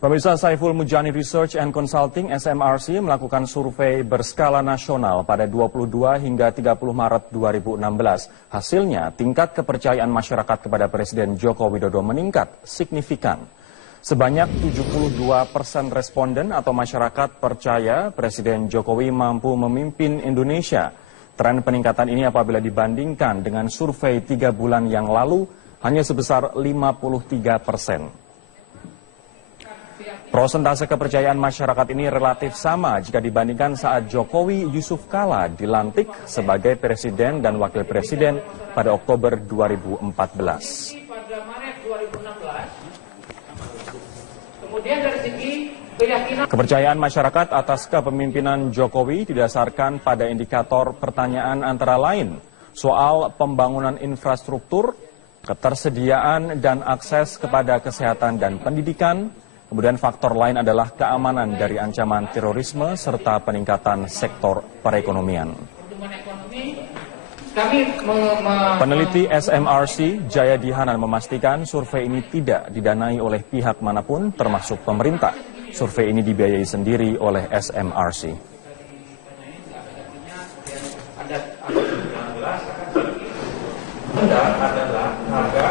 Pemirsa, Saiful Mujani Research and Consulting (SMRC) melakukan survei berskala nasional pada 22 hingga 30 Maret 2016. Hasilnya, tingkat kepercayaan masyarakat kepada Presiden Joko Widodo meningkat signifikan. Sebanyak 72% responden atau masyarakat percaya Presiden Jokowi mampu memimpin Indonesia. Tren peningkatan ini apabila dibandingkan dengan survei 3 bulan yang lalu hanya sebesar 53%. Prosentase kepercayaan masyarakat ini relatif sama jika dibandingkan saat Jokowi Yusuf Kala dilantik sebagai Presiden dan Wakil Presiden pada Oktober 2014. Kepercayaan masyarakat atas kepemimpinan Jokowi didasarkan pada indikator pertanyaan antara lain soal pembangunan infrastruktur, ketersediaan dan akses kepada kesehatan dan pendidikan. Kemudian faktor lain adalah keamanan dari ancaman terorisme serta peningkatan sektor perekonomian. Peneliti SMRC Jayadi Hanan memastikan survei ini tidak didanai oleh pihak manapun termasuk pemerintah. Survei ini dibiayai sendiri oleh SMRC. Adalah harga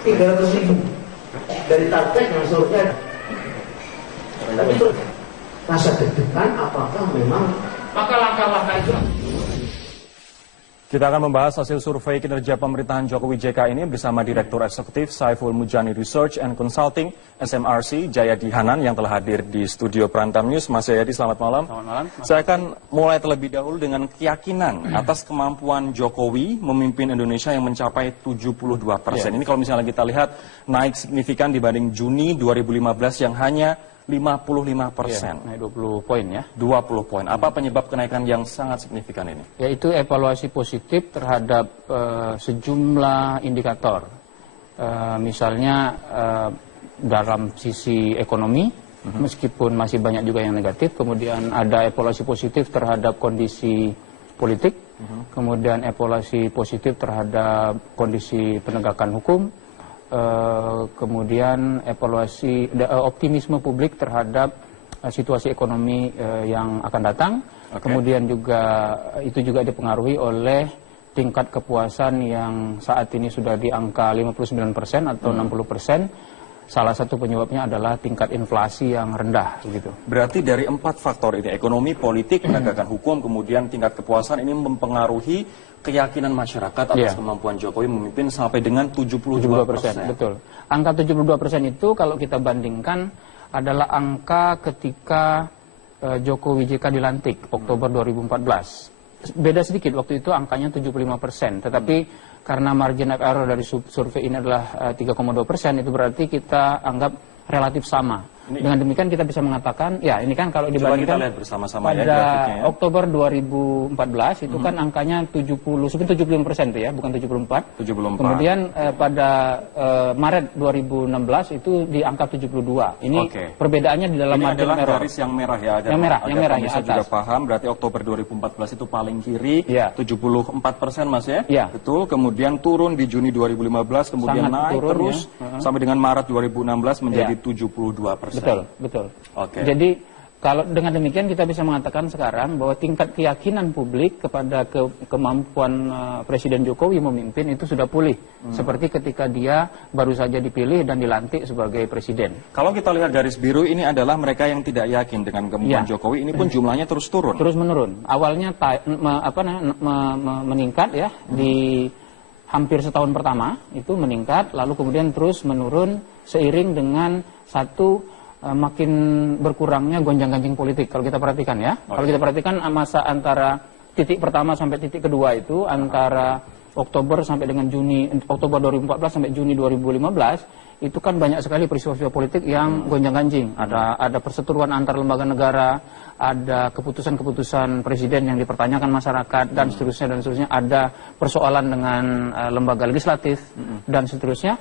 300.000 dari target yang survei. Tapi itu rasa deg-degan apakah memang maka langkah-langkah itu. Kita akan membahas hasil survei kinerja pemerintahan Jokowi JK ini bersama Direktur Eksekutif Saiful Mujani Research and Consulting (SMRC) Jayadi Hanan yang telah hadir di studio Prantam News. Mas Jayadi, selamat malam. Selamat malam. Saya akan mulai terlebih dahulu dengan keyakinan atas kemampuan Jokowi memimpin Indonesia yang mencapai 72%. Ini kalau misalnya kita lihat naik signifikan dibanding Juni 2015 yang hanya 55%. Naik 20 poin ya. 20 poin. Apa penyebab kenaikan yang sangat signifikan ini? Yaitu evaluasi positif terhadap sejumlah indikator. Misalnya dalam sisi ekonomi, meskipun masih banyak juga yang negatif. Kemudian ada evaluasi positif terhadap kondisi politik. Kemudian evaluasi positif terhadap kondisi penegakan hukum. Kemudian evaluasi optimisme publik terhadap situasi ekonomi yang akan datang. Kemudian juga itu juga dipengaruhi oleh tingkat kepuasan yang saat ini sudah di angka 59% atau 60%. Salah satu penyebabnya adalah tingkat inflasi yang rendah gitu. Berarti dari 4 faktor ini, ekonomi, politik, penegakan hukum, kemudian tingkat kepuasan ini mempengaruhi keyakinan masyarakat atas kemampuan Jokowi memimpin sampai dengan 72%. Betul. Angka 72% itu kalau kita bandingkan adalah angka ketika Jokowi JK dilantik Oktober 2014. Beda sedikit, waktu itu angkanya 75%. Tetapi karena margin of error dari survei ini adalah 3,2%, itu berarti kita anggap relatif sama. Dengan demikian kita bisa mengatakan, ya ini kan kalau dibandingkan pada Oktober 2014 itu kan angkanya 75% itu ya, bukan 74. Kemudian pada Maret 2016 itu di angka 72. Ini perbedaannya di dalam margin adalah error. Garis yang merah ya. Yang merah ya, bisa juga paham, berarti Oktober 2014 itu paling kiri, 74% Mas ya. Betul, kemudian turun di Juni 2015, kemudian naik terus sampai dengan Maret 2016 menjadi 72%. Betul. Jadi kalau dengan demikian kita bisa mengatakan sekarang bahwa tingkat keyakinan publik kepada kemampuan Presiden Jokowi memimpin itu sudah pulih. Seperti ketika dia baru saja dipilih dan dilantik sebagai presiden. Kalau kita lihat garis biru ini adalah mereka yang tidak yakin dengan kemampuan Jokowi, ini pun jumlahnya terus turun. Terus menurun. Awalnya meningkat ya di hampir setahun pertama itu meningkat, lalu kemudian terus menurun seiring dengan makin berkurangnya gonjang-ganjing politik kalau kita perhatikan ya. Kalau kita perhatikan masa antara titik pertama sampai titik kedua itu antara Oktober 2014 sampai Juni 2015 itu kan banyak sekali peristiwa politik yang gonjang-ganjing. Ada perseteruan antar lembaga negara, ada keputusan-keputusan presiden yang dipertanyakan masyarakat dan seterusnya, ada persoalan dengan lembaga legislatif dan seterusnya.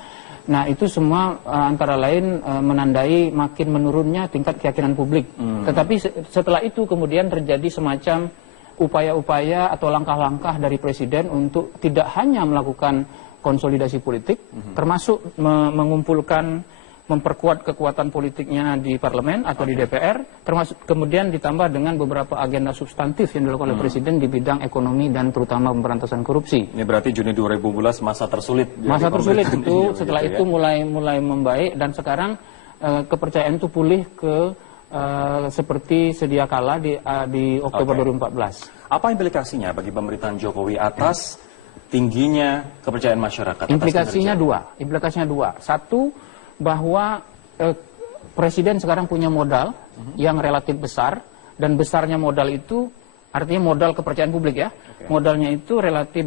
Nah itu semua antara lain menandai makin menurunnya tingkat keyakinan publik. Tetapi setelah itu kemudian terjadi semacam upaya-upaya atau langkah-langkah dari presiden untuk tidak hanya melakukan konsolidasi politik, termasuk mengumpulkan memperkuat kekuatan politiknya di parlemen atau di DPR, termasuk kemudian ditambah dengan beberapa agenda substantif yang dilakukan oleh Presiden di bidang ekonomi dan terutama pemberantasan korupsi. Ini berarti Juni 2012 masa tersulit. Masa tersulit itu, setelah gitu itu mulai membaik dan sekarang kepercayaan itu pulih ke seperti sedia kala di Oktober 2014. Apa implikasinya bagi pemerintahan Jokowi atas tingginya kepercayaan masyarakat? Implikasinya dua. Satu, bahwa Presiden sekarang punya modal yang relatif besar, dan besarnya modal itu artinya modal kepercayaan publik ya. Modalnya itu relatif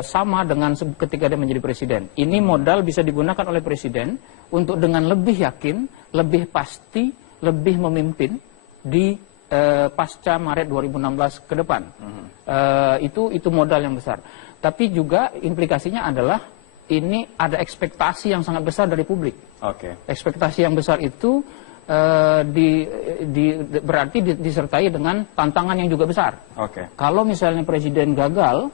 sama dengan ketika dia menjadi Presiden. Ini modal bisa digunakan oleh Presiden untuk dengan lebih yakin, lebih pasti, lebih memimpin di pasca Maret 2016 ke depan. Itu modal yang besar. Tapi juga implikasinya adalah ini ada ekspektasi yang sangat besar dari publik. Ekspektasi yang besar itu berarti disertai dengan tantangan yang juga besar. Kalau misalnya Presiden gagal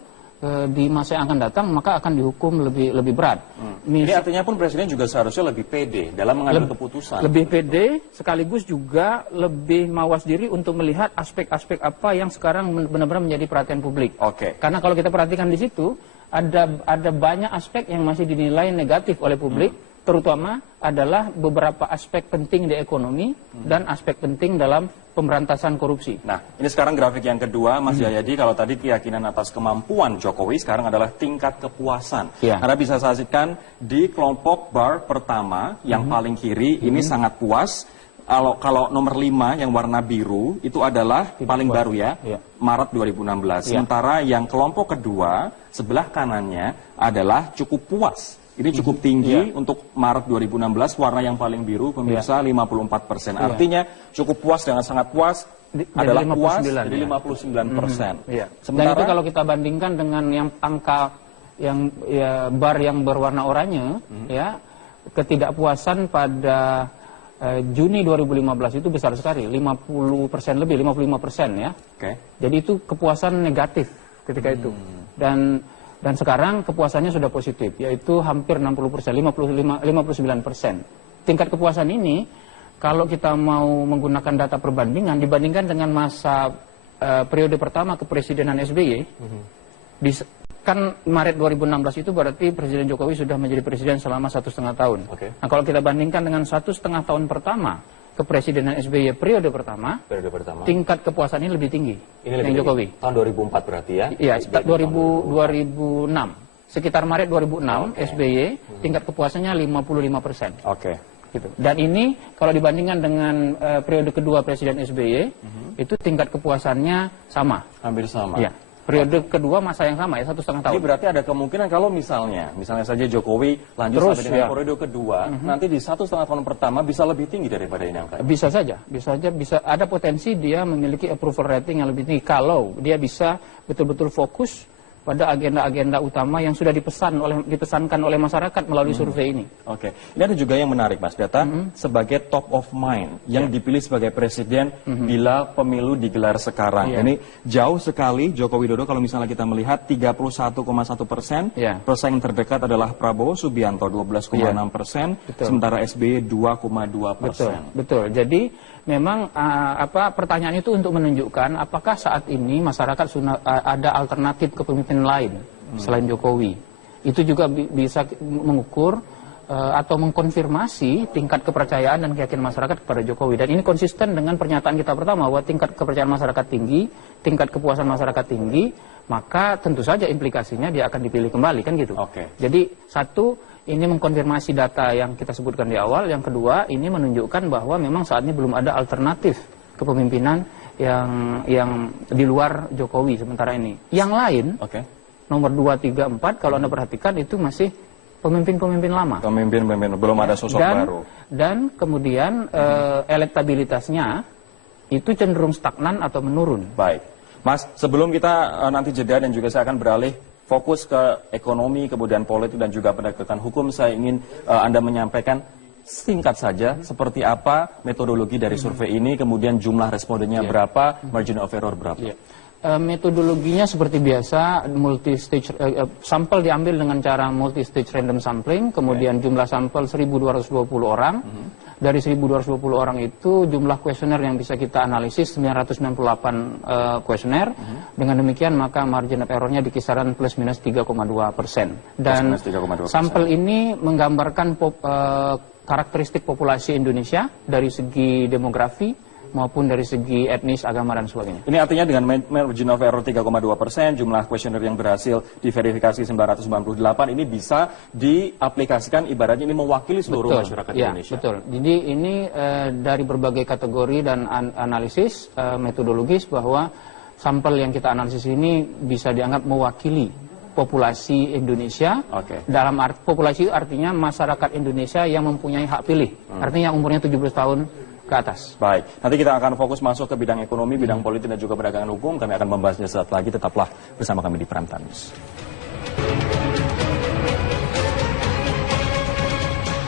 di masa yang akan datang, maka akan dihukum lebih berat. Ini artinya pun Presiden juga seharusnya lebih pede dalam mengambil keputusan. Lebih pede, sekaligus juga lebih mawas diri untuk melihat aspek-aspek apa yang sekarang benar-benar menjadi perhatian publik. Karena kalau kita perhatikan di situ, ada banyak aspek yang masih dinilai negatif oleh publik, terutama adalah beberapa aspek penting di ekonomi dan aspek penting dalam pemberantasan korupsi. Nah, ini sekarang grafik yang kedua, Mas Jayadi. Kalau tadi keyakinan atas kemampuan Jokowi, sekarang adalah tingkat kepuasan. Anda bisa saksikan di kelompok bar pertama yang paling kiri, ini sangat puas. Kalau nomor 5 yang warna biru itu adalah paling baru ya, Maret 2016. Sementara yang kelompok kedua sebelah kanannya adalah cukup puas. Ini cukup tinggi untuk Maret 2016, warna yang paling biru pemirsa 54%. Artinya cukup puas dengan sangat puas adalah 59, puas jadi 59%. Dan itu kalau kita bandingkan dengan yang angka yang bar yang berwarna oranye, ya ketidakpuasan pada Juni 2015 itu besar sekali, 50% lebih, 55% ya. Jadi itu kepuasan negatif ketika itu. Dan sekarang kepuasannya sudah positif, yaitu hampir 60%, 59%. Tingkat kepuasan ini, kalau kita mau menggunakan data perbandingan, dibandingkan dengan masa periode pertama kepresidenan SBY, kan Maret 2016 itu berarti Presiden Jokowi sudah menjadi presiden selama 1,5 tahun. Nah, kalau kita bandingkan dengan 1,5 tahun pertama kepresidenan SBY periode pertama, tingkat kepuasan ini lebih tinggi dari Jokowi. Tahun 2004 berarti ya? Iya, 2006. Sekitar Maret 2006, SBY tingkat kepuasannya 55%. Gitu. Dan ini kalau dibandingkan dengan periode kedua Presiden SBY, itu tingkat kepuasannya sama. Hampir sama. Iya. Periode kedua masa yang sama ya, 1,5 tahun. Ini berarti ada kemungkinan kalau misalnya saja Jokowi lanjut terus, sampai dengan periode kedua, nanti di 1,5 tahun pertama bisa lebih tinggi daripada ini angka. Bisa saja, bisa ada potensi dia memiliki approval rating yang lebih tinggi kalau dia bisa betul-betul fokus pada agenda-agenda utama yang sudah dipesankan oleh masyarakat melalui survei ini. Ini ada juga yang menarik, Mas, data sebagai top of mind yang dipilih sebagai presiden bila pemilu digelar sekarang. Ini jauh sekali Joko Widodo kalau misalnya kita melihat 31,1%, pesaing terdekat adalah Prabowo Subianto 12,6%, sementara SBY 2,2%. Betul. Jadi memang pertanyaan itu untuk menunjukkan apakah saat ini masyarakat sudah ada alternatif kepemimpinan lain selain Jokowi. Itu juga bisa mengukur atau mengkonfirmasi tingkat kepercayaan dan keyakinan masyarakat kepada Jokowi. Dan ini konsisten dengan pernyataan kita pertama bahwa tingkat kepercayaan masyarakat tinggi, tingkat kepuasan masyarakat tinggi, maka tentu saja implikasinya dia akan dipilih kembali, kan gitu. Jadi satu, ini mengkonfirmasi data yang kita sebutkan di awal. Yang kedua, ini menunjukkan bahwa memang saat ini belum ada alternatif kepemimpinan yang di luar Jokowi sementara ini. Yang lain, nomor 2, 3, 4, kalau Anda perhatikan itu masih pemimpin-pemimpin lama. Pemimpin, belum ada sosok baru. Dan kemudian elektabilitasnya itu cenderung stagnan atau menurun. Baik. Mas, sebelum kita nanti jeda dan juga saya akan beralih fokus ke ekonomi, kemudian politik dan juga penegakan hukum, saya ingin Anda menyampaikan singkat saja seperti apa metodologi dari survei ini, kemudian jumlah respondennya berapa, margin of error berapa. Metodologinya seperti biasa, sampel diambil dengan cara multi-stage random sampling, kemudian jumlah sampel 1.220 orang. Dari 1.220 orang itu jumlah kuesioner yang bisa kita analisis 998 kuesioner. Dengan demikian maka margin of error-nya di kisaran plus minus 3,2%. Dan sampel ini menggambarkan karakteristik populasi Indonesia dari segi demografi maupun dari segi etnis, agama, dan sebagainya. Ini artinya dengan margin of error 3,2%, jumlah kuesioner yang berhasil diverifikasi 998, ini bisa diaplikasikan, ibaratnya ini mewakili seluruh masyarakat Indonesia. Betul. Jadi ini dari berbagai kategori dan analisis metodologis bahwa sampel yang kita analisis ini bisa dianggap mewakili populasi Indonesia. Dalam populasi itu artinya masyarakat Indonesia yang mempunyai hak pilih. Artinya umurnya 17 tahun ke atas. Baik, nanti kita akan fokus masuk ke bidang ekonomi, bidang politik, dan juga perdagangan hukum. Kami akan membahasnya saat lagi. Tetaplah bersama kami di Prime Time News.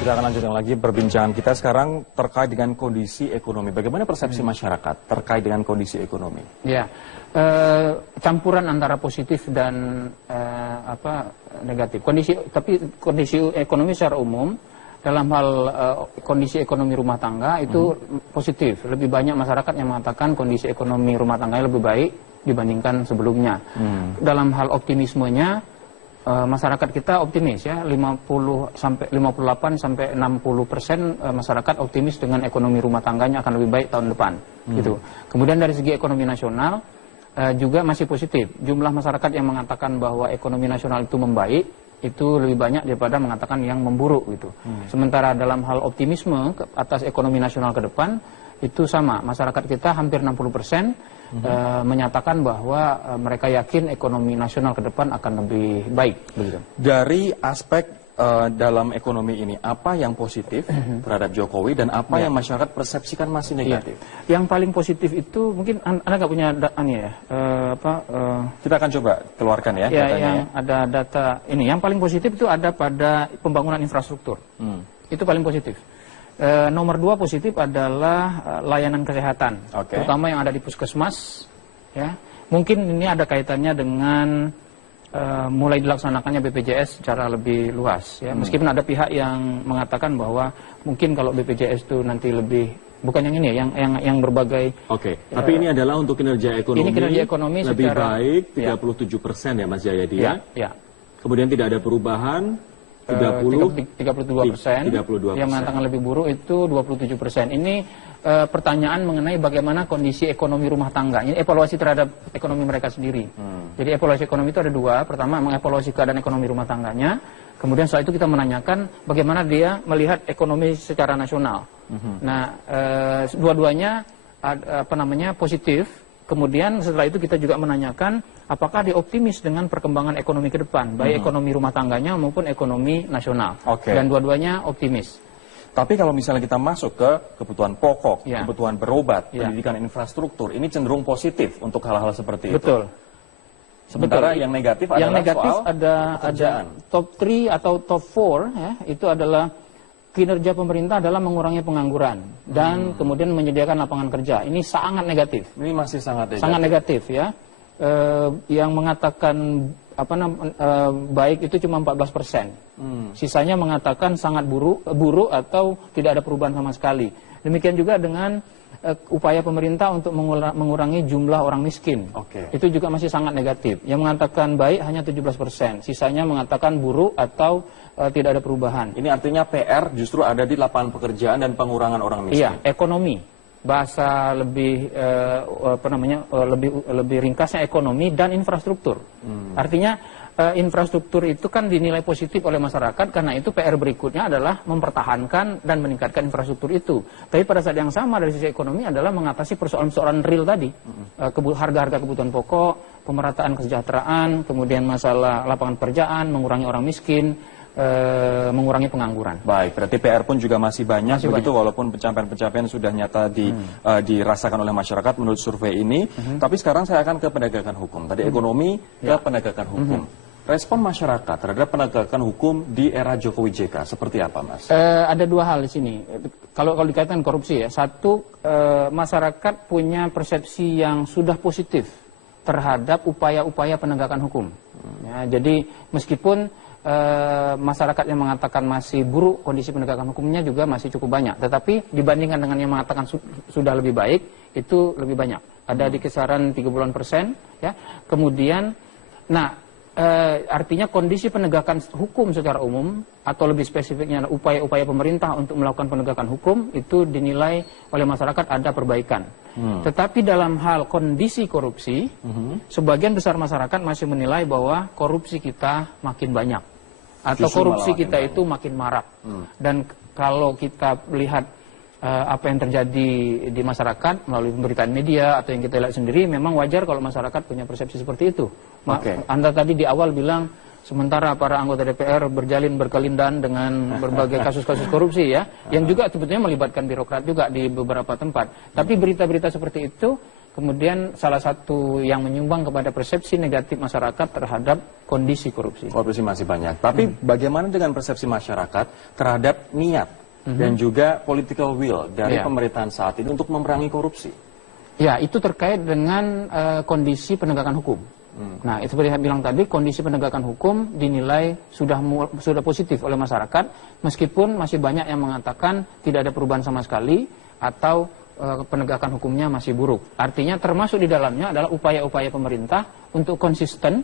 Kita akan lanjutkan lagi perbincangan kita sekarang terkait dengan kondisi ekonomi. Bagaimana persepsi masyarakat terkait dengan kondisi ekonomi? Ya, campuran antara positif dan negatif. Tapi kondisi ekonomi secara umum dalam hal kondisi ekonomi rumah tangga itu positif. Lebih banyak masyarakat yang mengatakan kondisi ekonomi rumah tangganya lebih baik dibandingkan sebelumnya. Dalam hal optimismenya, masyarakat kita optimis ya, 58 sampai 60% masyarakat optimis dengan ekonomi rumah tangganya akan lebih baik tahun depan. Gitu. Kemudian dari segi ekonomi nasional juga masih positif. Jumlah masyarakat yang mengatakan bahwa ekonomi nasional itu membaik itu lebih banyak daripada mengatakan yang memburuk gitu. Sementara dalam hal optimisme atas ekonomi nasional ke depan itu sama. Masyarakat kita hampir 60% menyatakan bahwa mereka yakin ekonomi nasional ke depan akan lebih baik. Begitu. Dari aspek dalam ekonomi ini, apa yang positif terhadap Jokowi dan apa yang masyarakat persepsikan masih negatif? Yang paling positif itu mungkin Anda nggak punya kita akan coba keluarkan ya datanya. Ada data ini. Yang paling positif itu ada pada pembangunan infrastruktur. Itu paling positif. Nomor 2 positif adalah layanan kesehatan, terutama yang ada di puskesmas. Ya, mungkin ini ada kaitannya dengan mulai dilaksanakannya BPJS secara lebih luas ya. Meskipun ada pihak yang mengatakan bahwa mungkin kalau BPJS itu nanti lebih, bukan yang ini ya, yang berbagai. Tapi ini adalah untuk kinerja ekonomi. Ini kinerja ekonomi lebih secara baik 37% ya Mas Jayadi. Kemudian tidak ada perubahan 32%. Yang mengatakan lebih buruk itu 27%. Ini pertanyaan mengenai bagaimana kondisi ekonomi rumah tangga. Ini evaluasi terhadap ekonomi mereka sendiri. Jadi evaluasi ekonomi itu ada 2. Pertama, mengevaluasi keadaan ekonomi rumah tangganya. Kemudian setelah itu kita menanyakan bagaimana dia melihat ekonomi secara nasional. Nah, dua-duanya positif. Kemudian setelah itu kita juga menanyakan apakah dia optimis dengan perkembangan ekonomi ke depan, baik ekonomi rumah tangganya maupun ekonomi nasional. Dan dua-duanya optimis. Tapi kalau misalnya kita masuk ke kebutuhan pokok, kebutuhan berobat, pendidikan, infrastruktur, ini cenderung positif untuk hal-hal seperti itu. Sementara yang negatif adalah soal ada top 3 atau top 4 ya, itu adalah kinerja pemerintah adalah mengurangi pengangguran dan kemudian menyediakan lapangan kerja. Ini sangat negatif. Ini masih sangat negatif. Sangat negatif ya. Yang mengatakan baik itu cuma 14%. Sisanya mengatakan sangat buruk atau tidak ada perubahan sama sekali. Demikian juga dengan upaya pemerintah untuk mengurangi jumlah orang miskin. Itu juga masih sangat negatif. Yang mengatakan baik hanya 17%. Sisanya mengatakan buruk atau tidak ada perubahan. Ini artinya PR justru ada di lapangan pekerjaan dan pengurangan orang miskin. Iya, ekonomi. Bahasa lebih lebih ringkasnya ekonomi dan infrastruktur. Artinya infrastruktur itu kan dinilai positif oleh masyarakat, karena itu PR berikutnya adalah mempertahankan dan meningkatkan infrastruktur itu. Tapi pada saat yang sama dari sisi ekonomi adalah mengatasi persoalan-persoalan real tadi, harga-harga kebutuhan pokok, pemerataan kesejahteraan, kemudian masalah lapangan pekerjaan, mengurangi orang miskin, mengurangi pengangguran. Baik, berarti PR pun juga masih banyak, begitu walaupun pencapaian-pencapaian sudah nyata dirasakan oleh masyarakat menurut survei ini. Tapi sekarang saya akan ke penegakan hukum. Tadi ekonomi ke penegakan hukum. Respon masyarakat terhadap penegakan hukum di era Jokowi JK seperti apa, Mas? Ada 2 hal di sini. Kalau dikaitkan korupsi ya, satu, masyarakat punya persepsi yang sudah positif terhadap upaya-upaya penegakan hukum. Ya, jadi meskipun masyarakat yang mengatakan masih buruk kondisi penegakan hukumnya juga masih cukup banyak, tetapi dibandingkan dengan yang mengatakan sudah lebih baik, itu lebih banyak, ada di kisaran 30%, ya. Kemudian artinya kondisi penegakan hukum secara umum, atau lebih spesifiknya upaya-upaya pemerintah untuk melakukan penegakan hukum, itu dinilai oleh masyarakat ada perbaikan. Tetapi dalam hal kondisi korupsi, sebagian besar masyarakat masih menilai bahwa korupsi kita makin banyak, atau justru korupsi kita itu makin marak. Dan kalau kita lihat apa yang terjadi di masyarakat melalui pemberitaan media atau yang kita lihat sendiri, memang wajar kalau masyarakat punya persepsi seperti itu. Anda tadi di awal bilang sementara para anggota DPR berkelindan dengan berbagai kasus-kasus korupsi, ya, yang juga sebetulnya melibatkan birokrat juga di beberapa tempat. Tapi berita-berita seperti itu kemudian salah satu yang menyumbang kepada persepsi negatif masyarakat terhadap kondisi korupsi. Korupsi masih banyak. Tapi bagaimana dengan persepsi masyarakat terhadap niat dan juga political will dari pemerintahan saat ini untuk memerangi korupsi? Ya, itu terkait dengan kondisi penegakan hukum. Nah, seperti saya bilang tadi, kondisi penegakan hukum dinilai sudah positif oleh masyarakat, meskipun masih banyak yang mengatakan tidak ada perubahan sama sekali atau penegakan hukumnya masih buruk. Artinya termasuk di dalamnya adalah upaya-upaya pemerintah untuk konsisten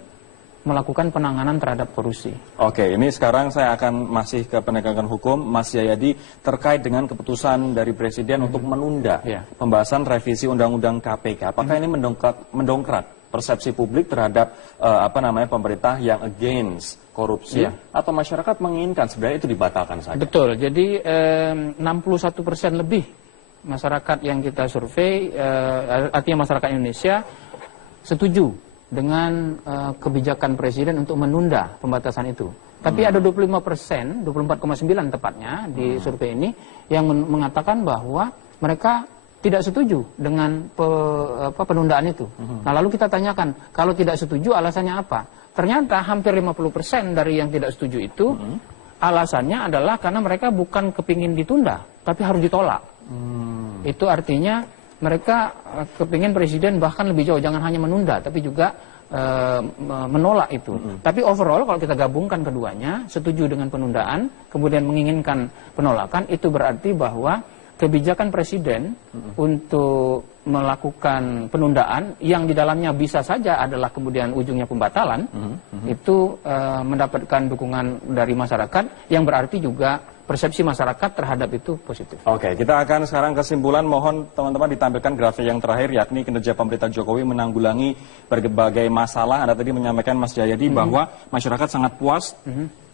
melakukan penanganan terhadap korupsi. Oke, ini sekarang saya akan masih ke penegakan hukum, Mas Jayadi, terkait dengan keputusan dari Presiden untuk menunda pembahasan revisi Undang-Undang KPK. Apakah ini mendongkrak persepsi publik terhadap pemerintah yang against korupsi, atau masyarakat menginginkan sebenarnya itu dibatalkan saja? Betul, jadi 61% lebih masyarakat yang kita survei, artinya masyarakat Indonesia setuju dengan kebijakan Presiden untuk menunda pembatasan itu. Tapi ada 25%, 24,9 tepatnya di survei ini, yang mengatakan bahwa mereka tidak setuju dengan penundaan itu. Nah, lalu kita tanyakan, kalau tidak setuju alasannya apa? Ternyata hampir 50% dari yang tidak setuju itu alasannya adalah karena mereka bukan kepingin ditunda, tapi harus ditolak. Itu artinya mereka kepingin Presiden bahkan lebih jauh, jangan hanya menunda, tapi juga menolak itu. Tapi overall kalau kita gabungkan keduanya, setuju dengan penundaan, kemudian menginginkan penolakan, itu berarti bahwa kebijakan Presiden untuk melakukan penundaan yang di dalamnya bisa saja adalah kemudian ujungnya pembatalan, itu mendapatkan dukungan dari masyarakat, yang berarti juga persepsi masyarakat terhadap itu positif. Oke, kita akan sekarang kesimpulan. Mohon teman-teman ditampilkan grafik yang terakhir, yakni kinerja pemerintah Jokowi menanggulangi berbagai masalah. Anda tadi menyampaikan, Mas Jayadi, bahwa masyarakat sangat puas.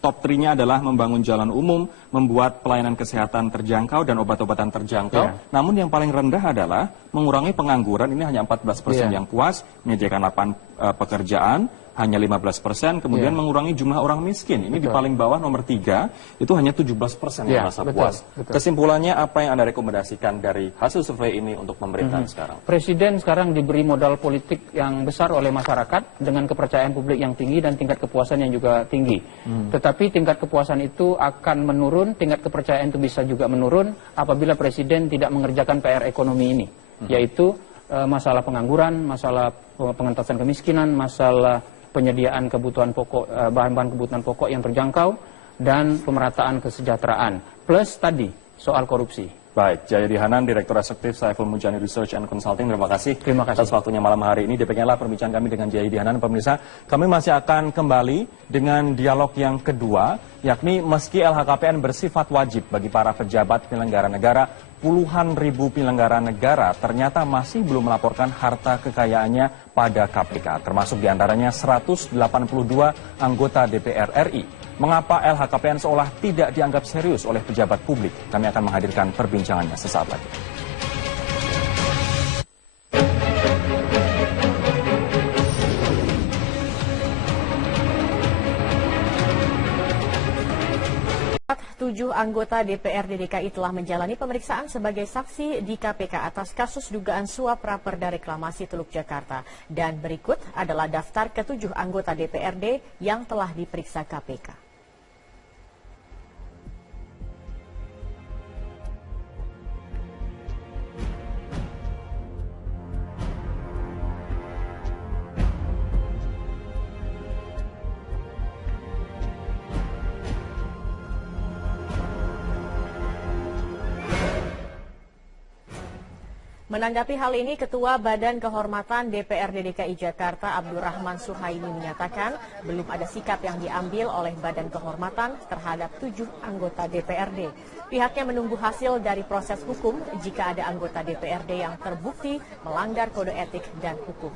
Top 3-nya adalah membangun jalan umum, membuat pelayanan kesehatan terjangkau dan obat-obatan terjangkau. Namun yang paling rendah adalah mengurangi pengangguran, ini hanya 14% yang puas, menyediakan lapangan pekerjaan, hanya 15%, kemudian mengurangi jumlah orang miskin. Ini di paling bawah nomor 3, itu hanya 17% yang merasa puas. Kesimpulannya, apa yang Anda rekomendasikan dari hasil survei ini untuk pemerintahan sekarang? Presiden sekarang diberi modal politik yang besar oleh masyarakat dengan kepercayaan publik yang tinggi dan tingkat kepuasan yang juga tinggi. Tetapi tingkat kepuasan itu akan menurun, tingkat kepercayaan itu bisa juga menurun apabila Presiden tidak mengerjakan PR ekonomi ini, yaitu masalah pengangguran, masalah pengentasan kemiskinan, masalah penyediaan kebutuhan pokok, bahan-bahan kebutuhan pokok yang terjangkau, dan pemerataan kesejahteraan. Plus tadi, soal korupsi. Baik, Jayadi Hanan, Direktur Eksekutif Saiful Mujani Research and Consulting. Terima kasih atas waktunya malam hari ini. Demikianlah perbincangan kami dengan Jayadi Hanan. Pemirsa, kami masih akan kembali dengan dialog yang kedua, yakni meski LHKPN bersifat wajib bagi para pejabat penyelenggara negara, puluhan ribu penyelenggara negara ternyata masih belum melaporkan harta kekayaannya pada KPK, termasuk diantaranya 182 anggota DPR RI. Mengapa LHKPN seolah tidak dianggap serius oleh pejabat publik? Kami akan menghadirkan perbincangannya sesaat lagi. Tujuh anggota DPRD DKI telah menjalani pemeriksaan sebagai saksi di KPK atas kasus dugaan suap Raperda Reklamasi Teluk Jakarta. Dan berikut adalah daftar ketujuh anggota DPRD yang telah diperiksa KPK. Menanggapi hal ini, Ketua Badan Kehormatan DPRD DKI Jakarta Abdurrahman Suhaimi menyatakan belum ada sikap yang diambil oleh Badan Kehormatan terhadap 7 anggota DPRD. Pihaknya menunggu hasil dari proses hukum jika ada anggota DPRD yang terbukti melanggar kode etik dan hukum.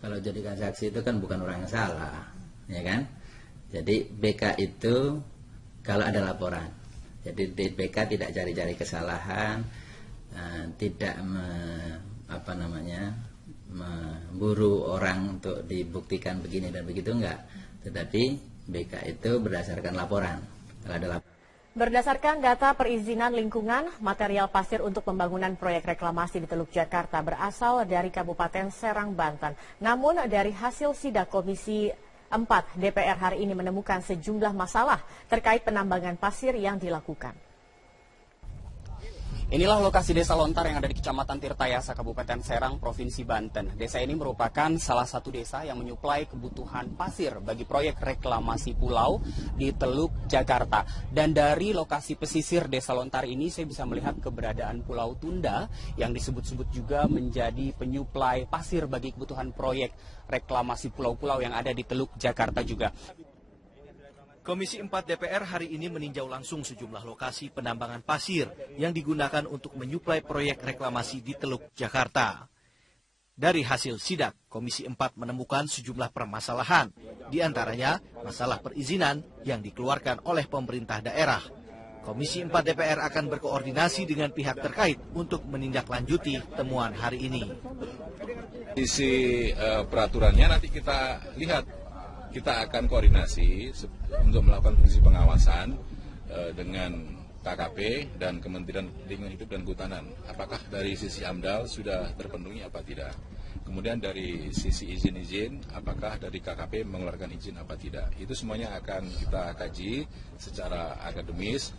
Kalau jadikan saksi itu kan bukan orang yang salah, ya kan? Jadi BK itu kalau ada laporan. Jadi BK tidak cari-cari kesalahan, tidak memburu orang untuk dibuktikan begini dan begitu, enggak. Tetapi BK itu berdasarkan laporan. Kalau ada laporan. Berdasarkan data perizinan lingkungan, material pasir untuk pembangunan proyek reklamasi di Teluk Jakarta berasal dari Kabupaten Serang, Banten. Namun dari hasil sidak Komisi 4, DPR hari ini menemukan sejumlah masalah terkait penambangan pasir yang dilakukan. Inilah lokasi Desa Lontar yang ada di Kecamatan Tirtayasa, Kabupaten Serang, Provinsi Banten. Desa ini merupakan salah satu desa yang menyuplai kebutuhan pasir bagi proyek reklamasi pulau di Teluk Jakarta. Dan dari lokasi pesisir Desa Lontar ini saya bisa melihat keberadaan Pulau Tunda yang disebut-sebut juga menjadi penyuplai pasir bagi kebutuhan proyek reklamasi pulau-pulau yang ada di Teluk Jakarta juga. Komisi 4 DPR hari ini meninjau langsung sejumlah lokasi penambangan pasir yang digunakan untuk menyuplai proyek reklamasi di Teluk Jakarta. Dari hasil sidak, Komisi 4 menemukan sejumlah permasalahan, di antaranya masalah perizinan yang dikeluarkan oleh pemerintah daerah. Komisi 4 DPR akan berkoordinasi dengan pihak terkait untuk menindaklanjuti temuan hari ini. Isi peraturannya nanti kita lihat. Kita akan koordinasi untuk melakukan fungsi pengawasan dengan KKP dan Kementerian Lingkungan Hidup dan Kehutanan. Apakah dari sisi AMDAL sudah terpenuhi apa tidak? Kemudian dari sisi izin-izin, apakah dari KKP mengeluarkan izin apa tidak? Itu semuanya akan kita kaji secara akademis.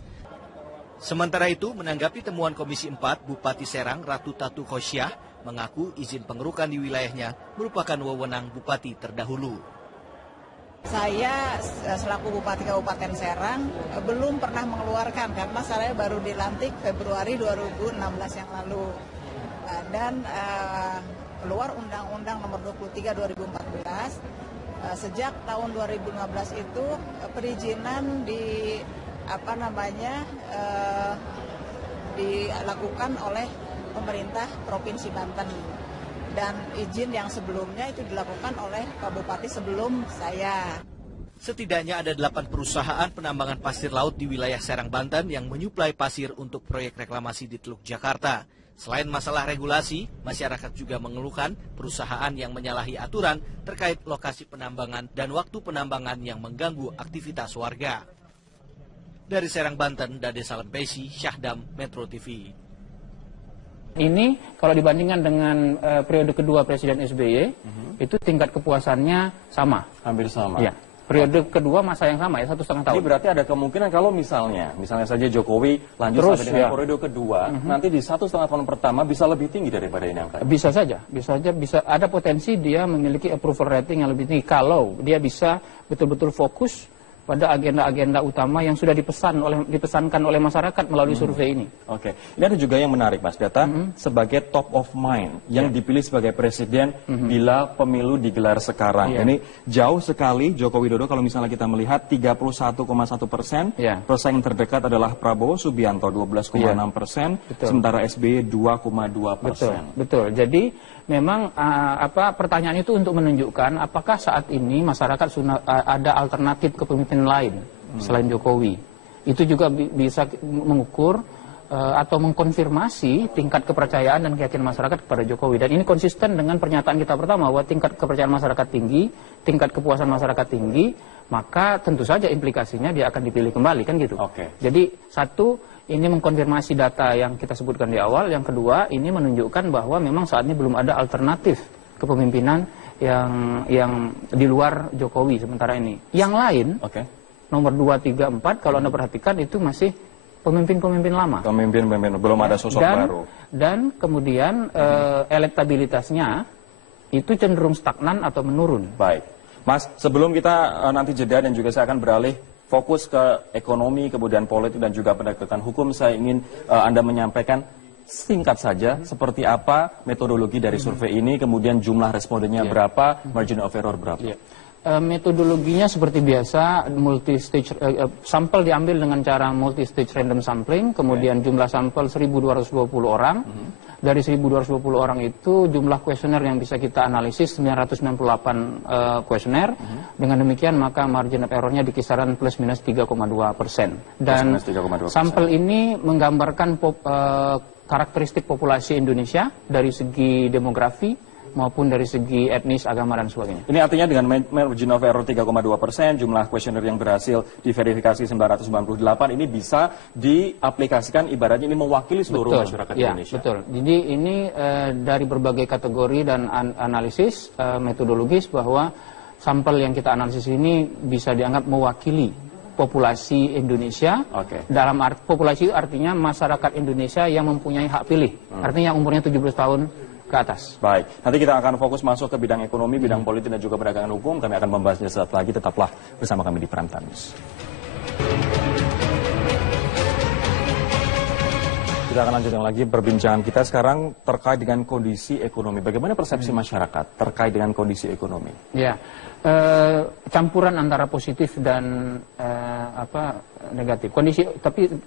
Sementara itu, menanggapi temuan Komisi 4, Bupati Serang Ratu Tatu Khosyah mengaku izin pengerukan di wilayahnya merupakan wewenang Bupati terdahulu. Saya selaku Bupati Kabupaten Serang belum pernah mengeluarkan karena saya baru dilantik Februari 2016 yang lalu. Dan keluar Undang-Undang Nomor 23 2014. Sejak tahun 2015 itu perizinan dilakukan oleh pemerintah Provinsi Banten. Dan izin yang sebelumnya itu dilakukan oleh Pak Bupati sebelum saya. Setidaknya ada 8 perusahaan penambangan pasir laut di wilayah Serang, Banten yang menyuplai pasir untuk proyek reklamasi di Teluk Jakarta. Selain masalah regulasi, masyarakat juga mengeluhkan perusahaan yang menyalahi aturan terkait lokasi penambangan dan waktu penambangan yang mengganggu aktivitas warga. Dari Serang, Banten, Dade Salam Pesi, Syahdam, Metro TV. Ini kalau dibandingkan dengan periode kedua Presiden SBY, itu tingkat kepuasannya sama. Hampir sama. Ya. Periode kedua masa yang sama ya, 1,5 tahun. Ini berarti ada kemungkinan kalau misalnya saja Jokowi lanjut terus, sampai dengan ya. periode kedua, nanti di 1,5 tahun pertama bisa lebih tinggi daripada ini angkanya. Bisa saja, bisa ada potensi dia memiliki approval rating yang lebih tinggi kalau dia bisa betul-betul fokus pada agenda-agenda utama yang sudah dipesankan oleh masyarakat melalui survei ini. Oke, ini ada juga yang menarik, Mas, data sebagai top of mind yang dipilih sebagai presiden bila pemilu digelar sekarang. Ini jauh sekali Joko Widodo kalau misalnya kita melihat 31,1%, pesaing terdekat adalah Prabowo Subianto 12,6%, sementara SBY 2,2%. Betul. Jadi memang pertanyaan itu untuk menunjukkan apakah saat ini masyarakat sudah ada alternatif kepemimpinan lain selain Jokowi. Itu juga bisa mengukur atau mengkonfirmasi tingkat kepercayaan dan keyakinan masyarakat kepada Jokowi. Dan ini konsisten dengan pernyataan kita pertama bahwa tingkat kepercayaan masyarakat tinggi, tingkat kepuasan masyarakat tinggi, maka tentu saja implikasinya dia akan dipilih kembali, kan gitu. Jadi satu, ini mengkonfirmasi data yang kita sebutkan di awal. Yang kedua, ini menunjukkan bahwa memang saat ini belum ada alternatif kepemimpinan yang di luar Jokowi sementara ini. Yang lain, nomor 2, 3, 4, kalau Anda perhatikan itu masih pemimpin-pemimpin lama. Pemimpin, belum ada sosok baru. Dan kemudian elektabilitasnya itu cenderung stagnan atau menurun. Baik. Mas, sebelum kita nanti jeda dan juga saya akan beralih fokus ke ekonomi, kemudian politik dan juga penegakan hukum, saya ingin Anda menyampaikan singkat saja seperti apa metodologi dari survei ini, kemudian jumlah respondennya berapa, margin of error berapa. Metodologinya seperti biasa, multi-stage, sampel diambil dengan cara multi-stage random sampling, kemudian jumlah sampel 1.220 orang. Dari 1.220 orang itu jumlah kuesioner yang bisa kita analisis 998 kuesioner. Dengan demikian maka margin of errornya di kisaran plus minus 3,2%. Dan sampel ini menggambarkan karakteristik populasi Indonesia dari segi demografi maupun dari segi etnis, agama, dan sebagainya. Ini artinya dengan margin of error 3,2%, jumlah kuesioner yang berhasil diverifikasi 998, ini bisa diaplikasikan, ibaratnya ini mewakili seluruh masyarakat Indonesia. Betul. Jadi ini dari berbagai kategori dan analisis metodologis bahwa sampel yang kita analisis ini bisa dianggap mewakili populasi Indonesia. Dalam populasi itu artinya masyarakat Indonesia yang mempunyai hak pilih. Artinya umurnya 17 tahun ke atas. Baik, nanti kita akan fokus masuk ke bidang ekonomi, bidang politik dan juga penegakan hukum. Kami akan membahasnya sesaat lagi, tetaplah bersama kami di Prime Times. Kita akan lanjutkan lagi perbincangan kita sekarang terkait dengan kondisi ekonomi. Bagaimana persepsi masyarakat terkait dengan kondisi ekonomi? Ya, campuran antara positif dan negatif.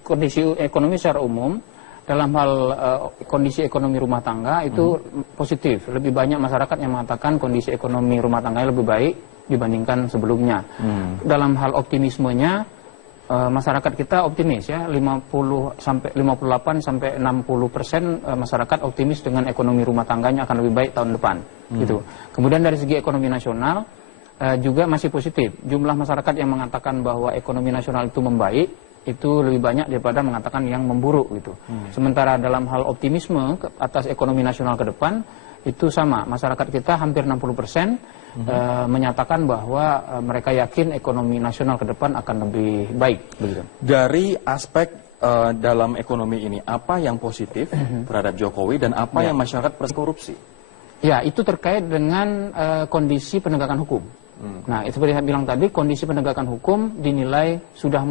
Kondisi ekonomi secara umum dalam hal kondisi ekonomi rumah tangga itu positif. Lebih banyak masyarakat yang mengatakan kondisi ekonomi rumah tangganya lebih baik dibandingkan sebelumnya. Dalam hal optimismenya, masyarakat kita optimis ya, 58 sampai 60% masyarakat optimis dengan ekonomi rumah tangganya akan lebih baik tahun depan. Gitu. Kemudian dari segi ekonomi nasional juga masih positif. Jumlah masyarakat yang mengatakan bahwa ekonomi nasional itu membaik itu lebih banyak daripada mengatakan yang memburuk gitu. Sementara dalam hal optimisme atas ekonomi nasional ke depan itu sama. Masyarakat kita hampir 60% menyatakan bahwa mereka yakin ekonomi nasional ke depan akan lebih baik. Begitu. Dari aspek dalam ekonomi ini, apa yang positif terhadap Jokowi dan apa yang masyarakat korupsi? Ya, itu terkait dengan kondisi penegakan hukum. Nah, seperti saya bilang tadi, kondisi penegakan hukum dinilai sudah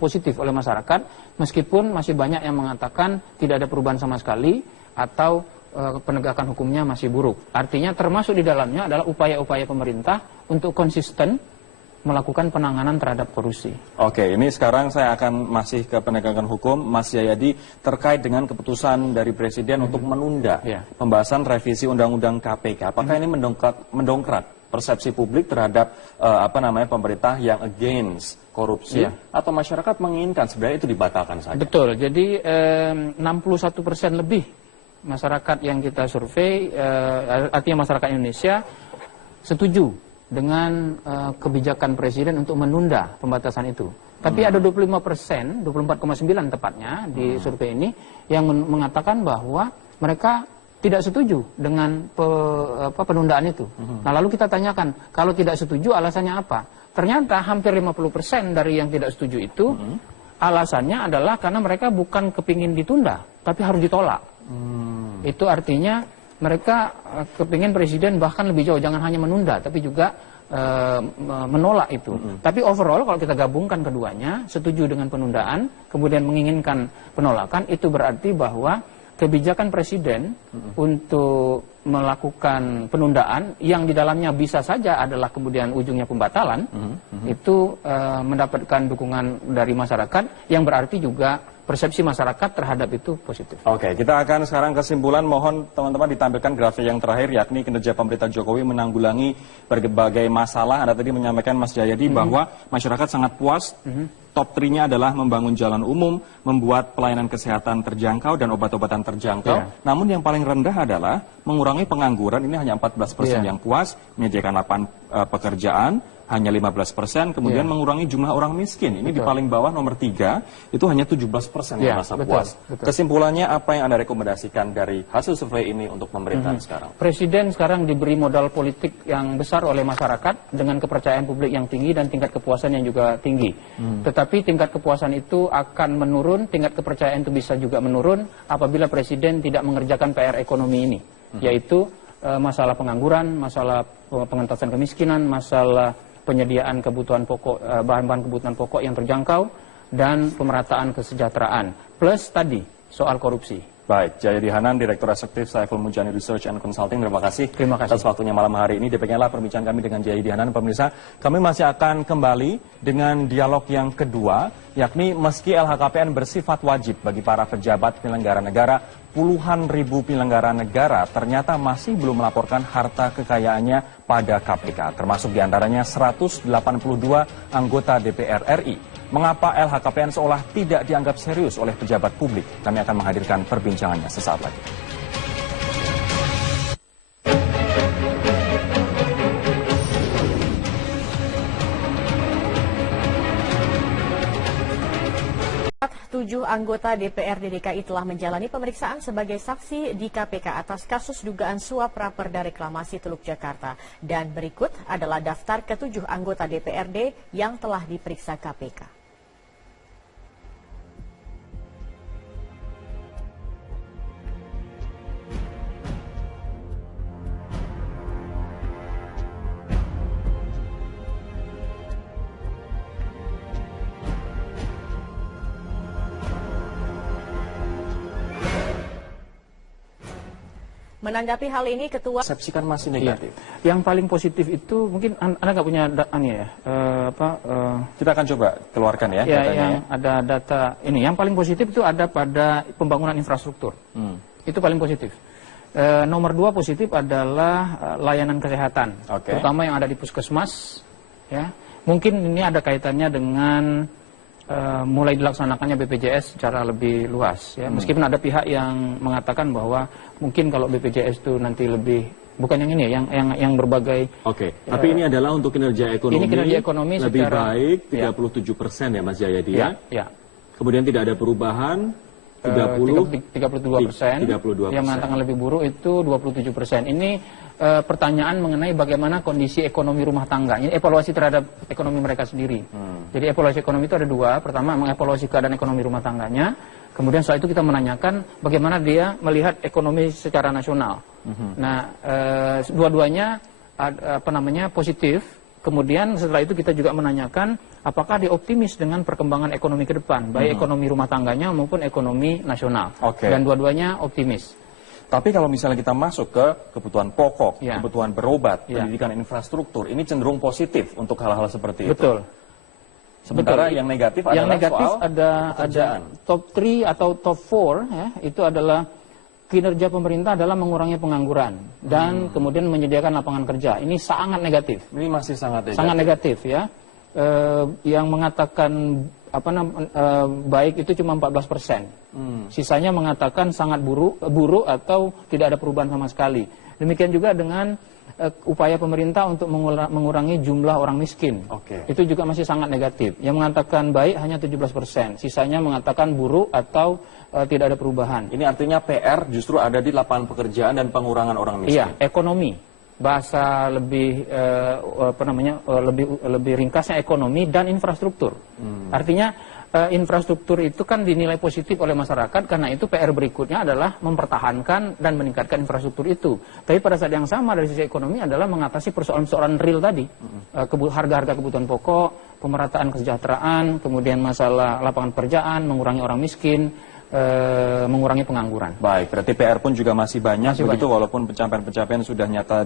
positif oleh masyarakat, meskipun masih banyak yang mengatakan tidak ada perubahan sama sekali atau penegakan hukumnya masih buruk. Artinya termasuk di dalamnya adalah upaya-upaya pemerintah untuk konsisten melakukan penanganan terhadap korupsi. Oke, ini sekarang saya akan masih ke penegakan hukum. Mas Jayadi, terkait dengan keputusan dari Presiden untuk menunda pembahasan revisi Undang-Undang KPK. Apakah ini mendongkrak persepsi publik terhadap pemerintah yang against korupsi atau masyarakat menginginkan sebenarnya itu dibatalkan saja? Betul. Jadi 61% lebih masyarakat yang kita survei, artinya masyarakat Indonesia setuju dengan kebijakan Presiden untuk menunda pembatasan itu. Tapi ada 25%, 24,9 tepatnya di survei ini yang mengatakan bahwa mereka tidak setuju dengan penundaan itu. Nah, lalu kita tanyakan, kalau tidak setuju alasannya apa? Ternyata hampir 50% dari yang tidak setuju itu alasannya adalah karena mereka bukan kepingin ditunda, tapi harus ditolak. Itu artinya mereka kepingin Presiden bahkan lebih jauh, jangan hanya menunda, tapi juga menolak itu. Tapi overall kalau kita gabungkan keduanya, setuju dengan penundaan, kemudian menginginkan penolakan, itu berarti bahwa kebijakan Presiden untuk melakukan penundaan yang di dalamnya bisa saja adalah kemudian ujungnya pembatalan, itu mendapatkan dukungan dari masyarakat yang berarti juga persepsi masyarakat terhadap itu positif. Oke, kita akan sekarang kesimpulan. Mohon teman-teman ditampilkan grafik yang terakhir, yakni kinerja pemerintah Jokowi menanggulangi berbagai masalah. Anda tadi menyampaikan, Mas Jayadi, bahwa masyarakat sangat puas. Top 3-nya adalah membangun jalan umum, membuat pelayanan kesehatan terjangkau dan obat-obatan terjangkau. Namun yang paling rendah adalah mengurangi pengangguran, ini hanya 14% yang puas, menyediakan lapangan pekerjaan, hanya 15%, kemudian mengurangi jumlah orang miskin. Ini di paling bawah nomor 3, itu hanya 17% yang merasa puas. Kesimpulannya, apa yang Anda rekomendasikan dari hasil survei ini untuk pemerintahan sekarang? Presiden sekarang diberi modal politik yang besar oleh masyarakat dengan kepercayaan publik yang tinggi dan tingkat kepuasan yang juga tinggi. Tetapi tingkat kepuasan itu akan menurun, tingkat kepercayaan itu bisa juga menurun apabila Presiden tidak mengerjakan PR ekonomi ini, yaitu masalah pengangguran, masalah pengentasan kemiskinan, masalah penyediaan kebutuhan pokok, bahan-bahan kebutuhan pokok yang terjangkau, dan pemerataan kesejahteraan. Plus tadi, soal korupsi. Baik, Jayadi Hanan, Direktur Eksekutif Saiful Mujani Research and Consulting, terima kasih atas waktunya malam hari ini. Demikianlah perbincangan kami dengan Jayadi Hanan. Pemirsa, kami masih akan kembali dengan dialog yang kedua, yakni meski LHKPN bersifat wajib bagi para pejabat penyelenggara negara, puluhan ribu penyelenggara negara ternyata masih belum melaporkan harta kekayaannya pada KPK, termasuk diantaranya 182 anggota DPR RI. Mengapa LHKPN seolah tidak dianggap serius oleh pejabat publik? Kami akan menghadirkan perbincangannya sesaat lagi. Tujuh anggota DPRD DKI telah menjalani pemeriksaan sebagai saksi di KPK atas kasus dugaan suap Raperda Reklamasi Teluk Jakarta. Dan berikut adalah daftar ketujuh anggota DPRD yang telah diperiksa KPK. Menanggapi hal ini, Ketua persepsikan masih negatif. Ya. Yang paling positif itu mungkin Anda nggak punya kita akan coba keluarkan ya datanya. Yang ada data ini. Yang paling positif itu ada pada pembangunan infrastruktur. Itu paling positif. Nomor 2 positif adalah layanan kesehatan, terutama yang ada di puskesmas. Ya, mungkin ini ada kaitannya dengan mulai dilaksanakannya BPJS secara lebih luas. Ya. Meskipun ada pihak yang mengatakan bahwa mungkin kalau BPJS itu nanti lebih, bukan yang ini ya, yang berbagai. Tapi ini adalah untuk kinerja ekonomi. Ini kinerja ekonomi lebih secara, baik 37% ya Mas Jayadi ya. Kemudian tidak ada perubahan 32%. 32%. Yang mengatakan lebih buruk itu 27%. Ini pertanyaan mengenai bagaimana kondisi ekonomi rumah tangga. Ini evaluasi terhadap ekonomi mereka sendiri. Jadi evaluasi ekonomi itu ada 2. Pertama, mengevaluasi keadaan ekonomi rumah tangganya. Kemudian setelah itu kita menanyakan bagaimana dia melihat ekonomi secara nasional. Nah, dua-duanya positif. Kemudian setelah itu kita juga menanyakan apakah dia optimis dengan perkembangan ekonomi ke depan, baik ekonomi rumah tangganya maupun ekonomi nasional. Dan dua-duanya optimis. Tapi kalau misalnya kita masuk ke kebutuhan pokok, kebutuhan berobat, pendidikan, infrastruktur, ini cenderung positif untuk hal-hal seperti itu. Betul. Sementara yang negatif adalah yang negatif soal ada top 3 atau top 4 ya, itu adalah kinerja pemerintah adalah mengurangi pengangguran dan kemudian menyediakan lapangan kerja. Ini sangat negatif. Ini masih sangat negatif. Sangat negatif ya. Yang mengatakan baik itu cuma 14%. Sisanya mengatakan sangat buruk atau tidak ada perubahan sama sekali. Demikian juga dengan upaya pemerintah untuk mengurangi jumlah orang miskin. Itu juga masih sangat negatif. Yang mengatakan baik hanya 17%. Sisanya mengatakan buruk atau tidak ada perubahan. Ini artinya PR justru ada di lapangan pekerjaan dan pengurangan orang miskin. Iya, ekonomi. Bahasa lebih lebih ringkasnya ekonomi dan infrastruktur. Artinya infrastruktur itu kan dinilai positif oleh masyarakat, karena itu PR berikutnya adalah mempertahankan dan meningkatkan infrastruktur itu. Tapi pada saat yang sama dari sisi ekonomi adalah mengatasi persoalan-persoalan real tadi, harga-harga kebutuhan pokok, pemerataan kesejahteraan, kemudian masalah lapangan pekerjaan, mengurangi orang miskin, mengurangi pengangguran. Baik, berarti PR pun juga masih banyak, walaupun pencapaian-pencapaian sudah nyata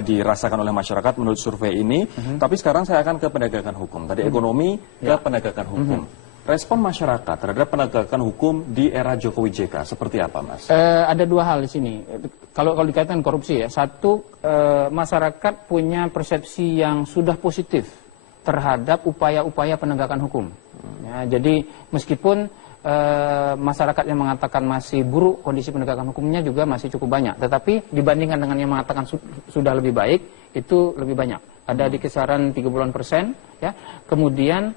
dirasakan oleh masyarakat menurut survei ini. Tapi sekarang saya akan ke penegakan hukum. Tadi ekonomi ke penegakan hukum. Respon masyarakat terhadap penegakan hukum di era Jokowi JK seperti apa, Mas? Ada 2 hal di sini. Kalau dikaitkan korupsi ya, satu, masyarakat punya persepsi yang sudah positif terhadap upaya-upaya penegakan hukum. Ya, jadi meskipun masyarakat yang mengatakan masih buruk kondisi penegakan hukumnya juga masih cukup banyak, tetapi dibandingkan dengan yang mengatakan sudah lebih baik, itu lebih banyak, ada di kisaran 30% ya. Kemudian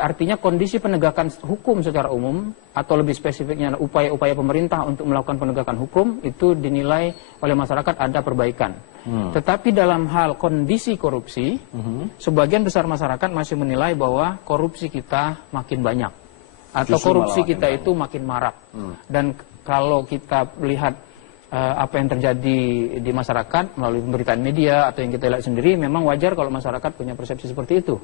artinya kondisi penegakan hukum secara umum atau lebih spesifiknya upaya-upaya pemerintah untuk melakukan penegakan hukum itu dinilai oleh masyarakat ada perbaikan. Tetapi dalam hal kondisi korupsi, sebagian besar masyarakat masih menilai bahwa korupsi kita makin banyak atau korupsi kita itu makin marak. Dan kalau kita lihat apa yang terjadi di masyarakat melalui pemberitaan media atau yang kita lihat sendiri, memang wajar kalau masyarakat punya persepsi seperti itu.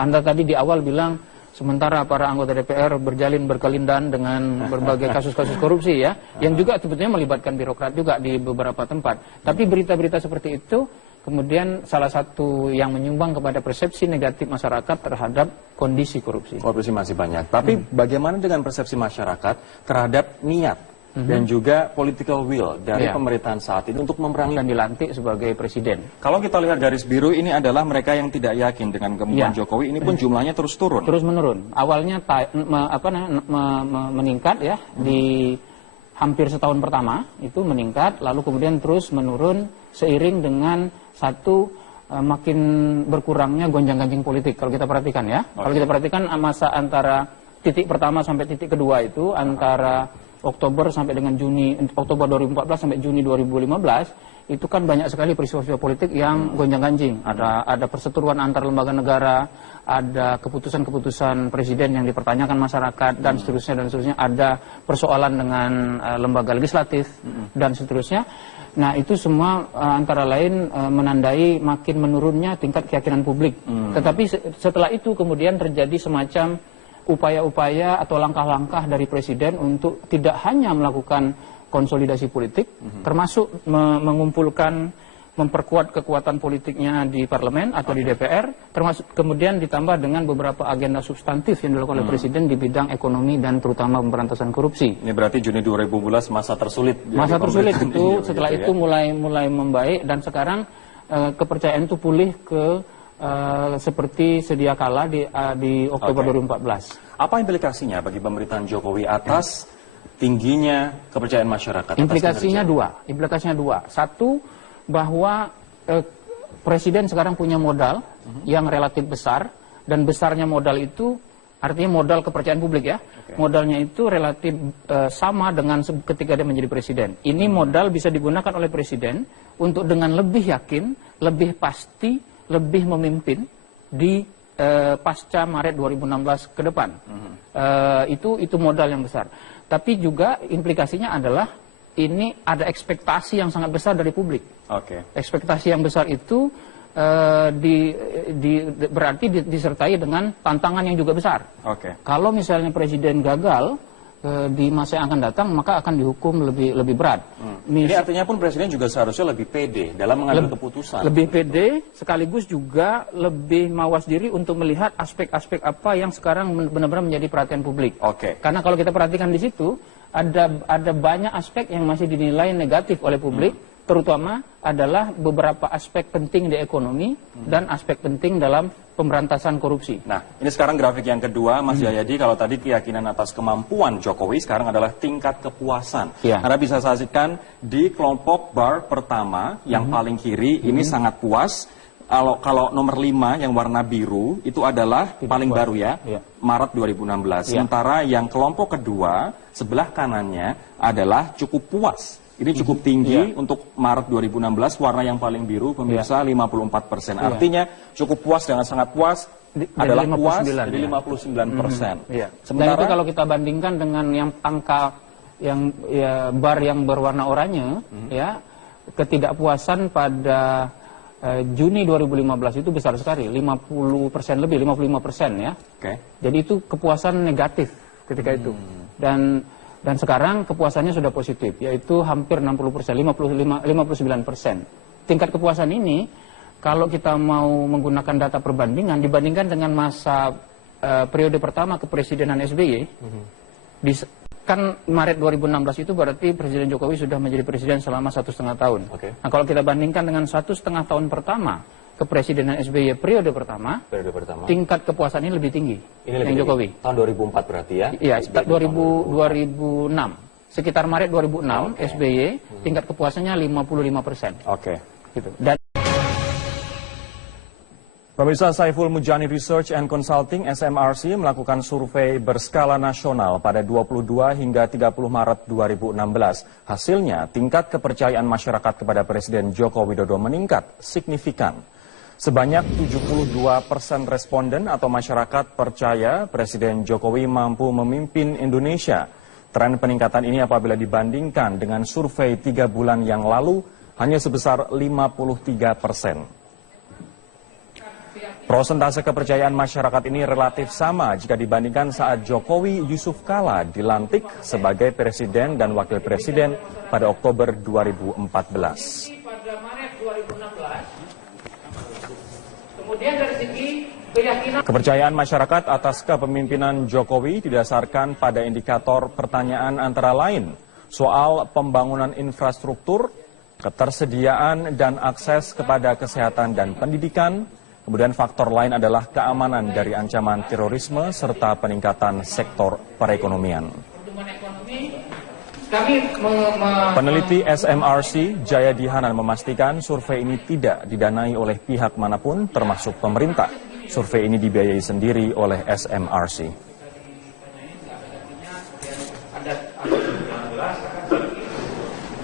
Anda tadi di awal bilang sementara para anggota DPR berkelindan dengan berbagai kasus-kasus korupsi ya, yang juga sebetulnya melibatkan birokrat juga di beberapa tempat. Tapi berita-berita seperti itu kemudian salah satu yang menyumbang kepada persepsi negatif masyarakat terhadap kondisi korupsi. Korupsi masih banyak. Tapi bagaimana dengan persepsi masyarakat terhadap niat dan juga political will dari pemerintahan saat ini untuk memerangi dan dilantik sebagai presiden? Kalau kita lihat garis biru ini adalah mereka yang tidak yakin dengan kemampuan Jokowi, ini pun jumlahnya terus turun. Terus menurun. Awalnya meningkat ya di hampir setahun pertama itu meningkat, lalu kemudian terus menurun seiring dengan makin berkurangnya gonjang-ganjing politik. Kalau kita perhatikan ya, kalau kita perhatikan masa antara titik pertama sampai titik kedua itu antara Oktober 2014 sampai Juni 2015 itu kan banyak sekali peristiwa politik yang gonjang-ganjing. Ada perseteruan antar lembaga negara, ada keputusan-keputusan presiden yang dipertanyakan masyarakat dan seterusnya, ada persoalan dengan lembaga legislatif dan seterusnya. Nah, itu semua antara lain menandai makin menurunnya tingkat keyakinan publik. Tetapi setelah itu kemudian terjadi semacam upaya-upaya atau langkah-langkah dari presiden untuk tidak hanya melakukan konsolidasi politik, termasuk memperkuat kekuatan politiknya di parlemen atau di DPR, termasuk kemudian ditambah dengan beberapa agenda substantif yang dilakukan oleh presiden di bidang ekonomi dan terutama pemberantasan korupsi. Ini berarti Juni 2012 masa tersulit. Masa tersulit itu, setelah itu mulai membaik dan sekarang kepercayaan itu pulih ke seperti sedia kala di Oktober 2014. Apa implikasinya bagi pemerintahan Jokowi atas tingginya kepercayaan masyarakat? Implikasinya dua. Satu, bahwa presiden sekarang punya modal yang relatif besar, dan besarnya modal itu artinya modal kepercayaan publik ya. Modalnya itu relatif sama dengan ketika dia menjadi presiden. Ini modal bisa digunakan oleh presiden untuk dengan lebih yakin, lebih pasti, lebih memimpin di pasca Maret 2016 ke depan. Itu modal yang besar. Tapi juga implikasinya adalah ini ada ekspektasi yang sangat besar dari publik. Ekspektasi yang besar itu berarti disertai dengan tantangan yang juga besar. Kalau misalnya presiden gagal di masa yang akan datang, maka akan dihukum lebih berat. Ini artinya pun presiden juga seharusnya lebih pede dalam mengambil keputusan. Lebih pede, sekaligus juga lebih mawas diri untuk melihat aspek-aspek apa yang sekarang benar-benar menjadi perhatian publik. Karena kalau kita perhatikan di situ, ada banyak aspek yang masih dinilai negatif oleh publik, terutama adalah beberapa aspek penting di ekonomi dan aspek penting dalam pemberantasan korupsi. Nah, ini sekarang grafik yang kedua, Mas Jayadi. Kalau tadi keyakinan atas kemampuan Jokowi, sekarang adalah tingkat kepuasan. Anda bisa saksikan di kelompok bar pertama, yang paling kiri, ini sangat puas. Kalau nomor 5 yang warna biru, itu adalah paling baru ya, Maret 2016. Sementara yang kelompok kedua, sebelah kanannya adalah cukup puas. Ini cukup tinggi untuk Maret 2016, warna yang paling biru, pemirsa 54%. Artinya cukup puas dengan sangat puas adalah 59, puas jadi 59%. Sementara itu kalau kita bandingkan dengan yang angka yang bar yang berwarna oranye, ketidakpuasan pada Juni 2015 itu besar sekali, 50% lebih, 55% ya. Jadi itu kepuasan negatif ketika itu. Dan sekarang kepuasannya sudah positif, yaitu hampir 60%, 59%. Tingkat kepuasan ini, kalau kita mau menggunakan data perbandingan, dibandingkan dengan masa periode pertama kepresidenan SBY, kan Maret 2016 itu berarti Presiden Jokowi sudah menjadi presiden selama 1,5 tahun. Nah, kalau kita bandingkan dengan 1,5 tahun pertama kepresidenan SBY periode pertama, tingkat kepuasan ini lebih tinggi yang Jokowi. Tahun 2004 berarti ya? Iya, 2006. Sekitar Maret 2006, SBY tingkat kepuasannya 55%. Gitu. Dan Pemirsa, Saiful Mujani Research and Consulting (SMRC) melakukan survei berskala nasional pada 22 hingga 30 Maret 2016. Hasilnya, tingkat kepercayaan masyarakat kepada Presiden Joko Widodo meningkat signifikan. Sebanyak 72% responden atau masyarakat percaya Presiden Jokowi mampu memimpin Indonesia. Tren peningkatan ini apabila dibandingkan dengan survei 3 bulan yang lalu hanya sebesar 53%. Prosentase kepercayaan masyarakat ini relatif sama jika dibandingkan saat Jokowi Yusuf Kala dilantik sebagai presiden dan wakil presiden pada Oktober 2014. Kepercayaan masyarakat atas kepemimpinan Jokowi didasarkan pada indikator pertanyaan antara lain soal pembangunan infrastruktur, ketersediaan dan akses kepada kesehatan dan pendidikan. Kemudian faktor lain adalah keamanan dari ancaman terorisme serta peningkatan sektor perekonomian. Peneliti SMRC Jayadi Hanan memastikan survei ini tidak didanai oleh pihak manapun termasuk pemerintah. Survei ini dibiayai sendiri oleh SMRC.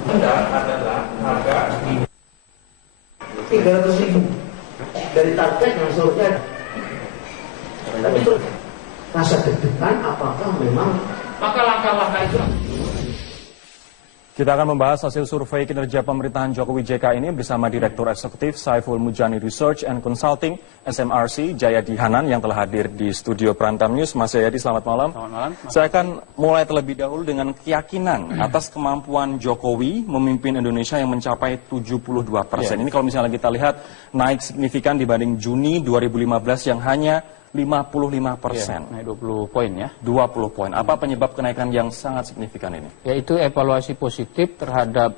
Adalah harga 300.000 dari target yang survei. Tapi itu rasa deg-degan apakah memang maka langkah-langkah itu. Kita akan membahas hasil survei kinerja pemerintahan Jokowi JK ini bersama Direktur Eksekutif Saiful Mujani Research and Consulting SMRC Jayadi Hanan yang telah hadir di studio Prantam News. Mas Jayadi, selamat malam. Selamat malam. Saya akan mulai terlebih dahulu dengan keyakinan atas kemampuan Jokowi memimpin Indonesia yang mencapai 72%. Ini kalau misalnya kita lihat naik signifikan dibanding Juni 2015 yang hanya 55%. Naik 20 poin ya. 20 poin. Apa penyebab kenaikan yang sangat signifikan ini? Yaitu evaluasi positif terhadap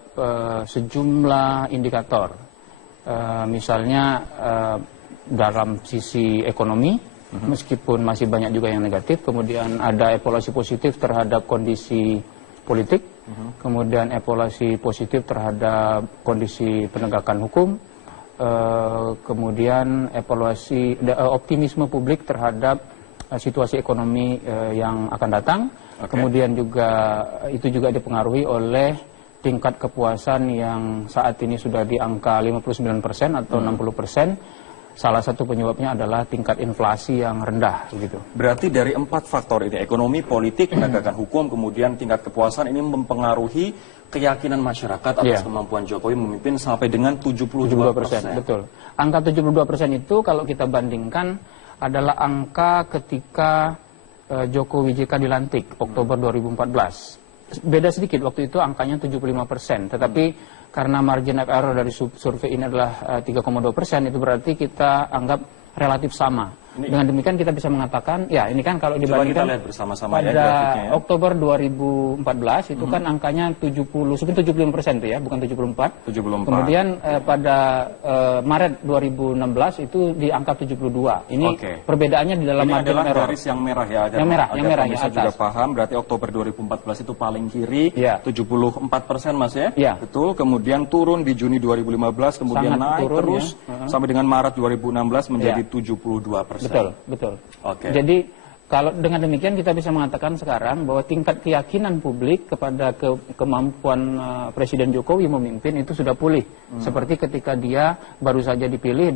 sejumlah indikator. Misalnya dalam sisi ekonomi, meskipun masih banyak juga yang negatif. Kemudian ada evaluasi positif terhadap kondisi politik. Kemudian evaluasi positif terhadap kondisi penegakan hukum. Kemudian evaluasi optimisme publik terhadap situasi ekonomi yang akan datang. Kemudian juga itu juga dipengaruhi oleh tingkat kepuasan yang saat ini sudah di angka 59% atau 60%. Salah satu penyebabnya adalah tingkat inflasi yang rendah, gitu. Berarti dari 4 faktor ini, ekonomi, politik, penegakan hukum, kemudian tingkat kepuasan ini mempengaruhi keyakinan masyarakat atas kemampuan Jokowi memimpin sampai dengan 72%. Betul. Angka 72% itu kalau kita bandingkan adalah angka ketika Jokowi JK dilantik Oktober 2014. Beda sedikit, waktu itu angkanya 75%, tetapi karena margin of error dari survei ini adalah 3,2%, itu berarti kita anggap relatif sama. Dengan demikian kita bisa mengatakan, ya ini kan kalau dibandingkan kita lihat bersama-sama pada ya, Oktober 2014 itu kan angkanya 75% itu ya, bukan 74. Kemudian pada Maret 2016 itu di angka 72. Ini perbedaannya di dalam margin adalah error. Garis yang merah ya. Yang merah ya atas. Juga paham, berarti Oktober 2014 itu paling kiri, 74% Mas ya? Ya. Betul, kemudian turun di Juni 2015, kemudian sangat naik turun, terus sampai dengan Maret 2016 menjadi 72%. Betul. Jadi kalau dengan demikian kita bisa mengatakan sekarang bahwa tingkat keyakinan publik kepada kemampuan Presiden Jokowi memimpin itu sudah pulih. Seperti ketika dia baru saja dipilih